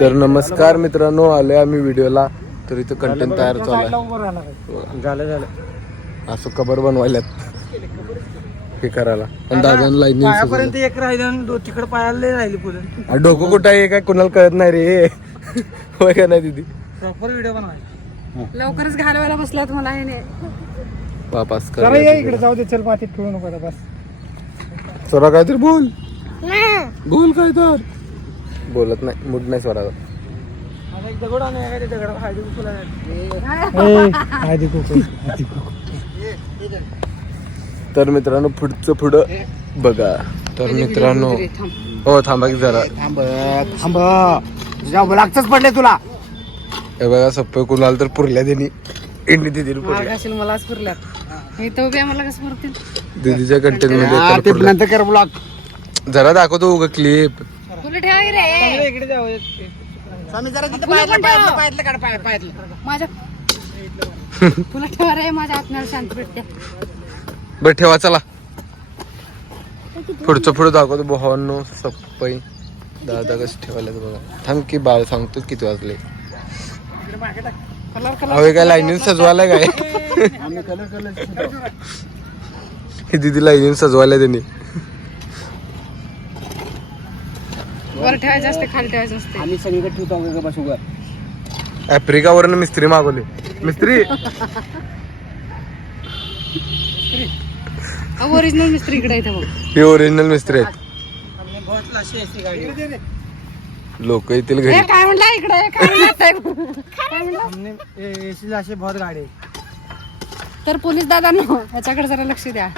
तर नमस्कार मित्रांनो आलोय आम्ही व्हिडिओला. तर इथं कंटेंट तयार चालू आहे. झालं झालं. असं कबर बनवायल्यात. हे करायला. आणि दादांना लाईनिंग एक राहिलं तिकडे पायाला राहिली पुढे. डोकं कुठं आहे? काय कुणाला कळत नाही रे. होय का नाही दिदी? प्रॉपर व्हिडिओ बनवाय लवकरच घालवायला बसला तुम्हाला हे नाही. वापस ये इकडे कर जाऊ दे चल मातीत ठेवू नको बस. काहीतरी बोल. बोल काय तर? बोलत नाही मूड नाही स्वराचा तर मित्रांनो पुढचं पुढं बघा. तर मित्रांनो हो थांबा की जरा. थांब लागतच पडले तुला. हे बघा सप्पे कुणाला तर पुरल्या त्यांनी. इंडी दिदी मला कसं पुरतील? दीदीच्या कंटेंटमध्ये तर ते पुरल्या. नंतर कर ब्लॉग. जरा दाखवतो उगा क्लिप तुला ठेवा की रे? इकडे जाऊ स्वामी जरा तिथे तुला पण ठेव. पायातलं काढ पाय पायातलं. माझ्या तुला ठेवा रे माझ्या आत्म्याला शांती भेटते. बरं ठेवा चला. पुढचं पुढं दाखवतो भावांनो सप्पई. दादा कसं ठेवायला बघा. थांब की बाळ सांगतो किती वाजले. कलर हवे काय लाईनीन सजवायला काय? आम्ही कलर कलर ही दिदी लाईनीन सजवायला त्यांनी. वर ठेवायचं असते खाली ठेवायचं असते. आम्ही सगळीकडे ठेवतो अगं बस उगा आफ्रिकावरून मिस्त्री मागवले. मिस्त्री? ओरिजिनल मिस्त्री इकडे येते बघ. हे ओरिजिनल मिस्त्री आहेत. बहुत लाशी अशी गाडी लोक येतील ए, घरी काय म्हणला इकडे? काय म्हणला? काय म्हणला हमने एसी लाशी बहुत गाडी तर पोलीस दादांनो ह्याच्याकडे जरा लक्ष द्या.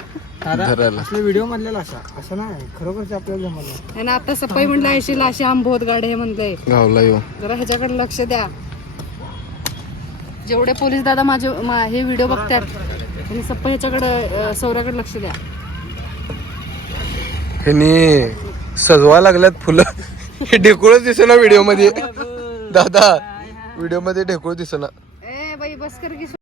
धरायला. व्हिडिओ मधल्या लाशा असं. नाही खरोखरच आपल्याला जमलं आणि आता सफाई म्हणलं ऐशी लाशी आंबोत गाडे हे म्हणलंय. गावला येऊ. जरा ह्याच्याकडे लक्ष द्या. जेवढे पोलीस दादा माझे मा- हे व्हिडिओ बघतात त्यांनी सप्पा ह्याच्याकडे सौऱ्याकडे लक्ष द्या. ह्यांनी सजवा लागल्यात फुलं. हे ढेकुळच दिसेना व्हिडिओमध्ये. दादा व्हिडिओमध्ये ढेकुळ दिसेना. ए बाई बस कर की